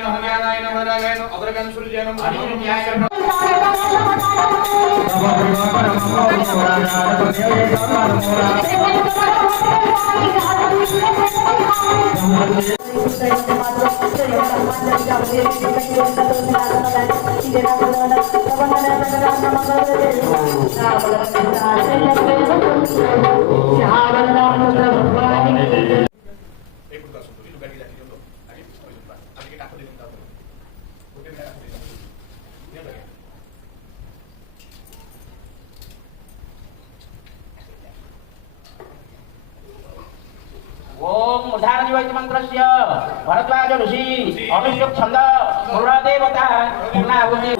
नमः ज्ञानाय नमः रागाय नमः अग्रगण सूर्याय नमः न्याय ओम उदाहरणीय मंत्रस्य भरद्वाज ऋषि अभिषेक छंद देवता पूर्णाहुति